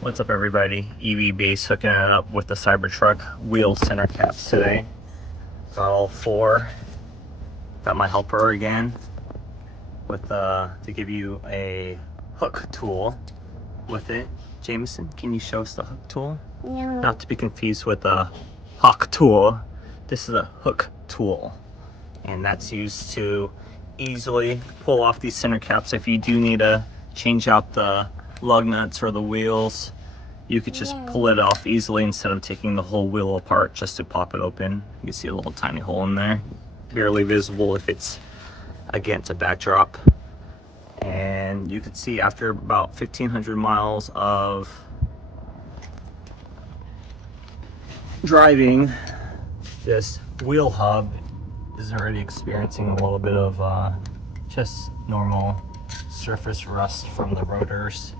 What's up, everybody? EV Base hooking it up with the Cybertruck wheel center caps today. Got all four. Got my helper again with to give you a hook tool with it. Jameson, can you show us the hook tool? No. Not to be confused with a hawk tool. This is a hook tool, and that's used to easily pull off these center caps. If you do need to change out the lug nuts or the wheels, you could just pull it off easily instead of taking the whole wheel apart just to pop it open. You can see a little tiny hole in there, barely visible if it's against a backdrop. And you can see after about 1,500 miles of driving, this wheel hub is already experiencing a little bit of just normal surface rust from the rotors.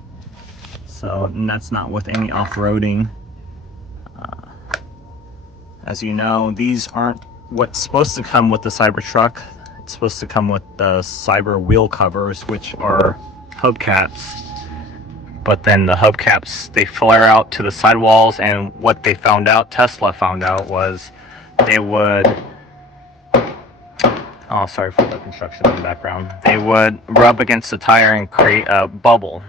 So, and that's not with any off-roading. As you know, these aren't what's supposed to come with the Cybertruck. It's supposed to come with the Cyber wheel covers, which are hubcaps. But then the hubcaps, they flare out to the sidewalls, and what they found out, Tesla found out, was they would, oh, sorry for the construction in the background, they would rub against the tire and create a bubble.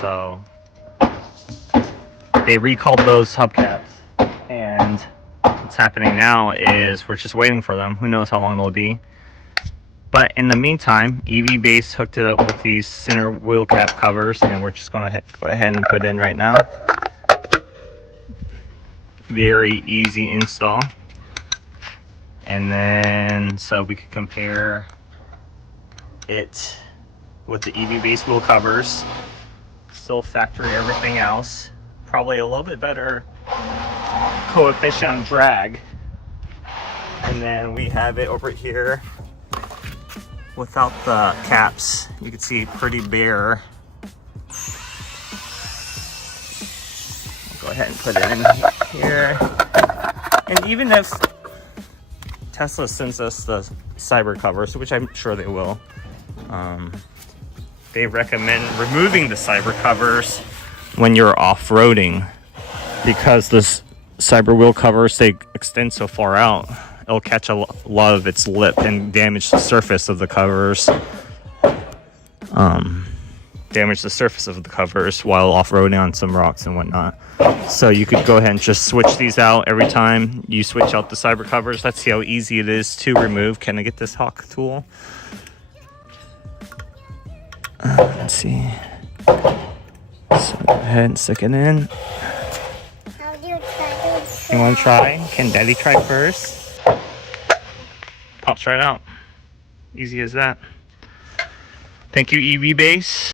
So they recalled those hubcaps, and what's happening now is we're just waiting for them. Who knows how long they'll be. But in the meantime, EV Base hooked it up with these center wheel cap covers, and we're just going to go ahead and put in right now. Very easy install. And then, so we could compare it with the EV Base wheel covers. Still factory everything else. Probably a little bit better coefficient on drag. And then we have it over here without the caps. You can see pretty bare. I'll go ahead and put it in here. And even if Tesla sends us the cyber covers, which I'm sure they will, they recommend removing the cyber covers when you're off-roading, because this cyber wheel covers, they extend so far out, it'll catch a lot of its lip and damage the surface of the covers. Damage the surface of the covers while off-roading on some rocks and whatnot. So you could go ahead and just switch these out every time you switch out the cyber covers. Let's see how easy it is to remove. Can I get this hawk tool? Let's see. So go ahead and stick it in. You want to try? Can Daddy try first? Pops right out. Easy as that. Thank you, EV Base.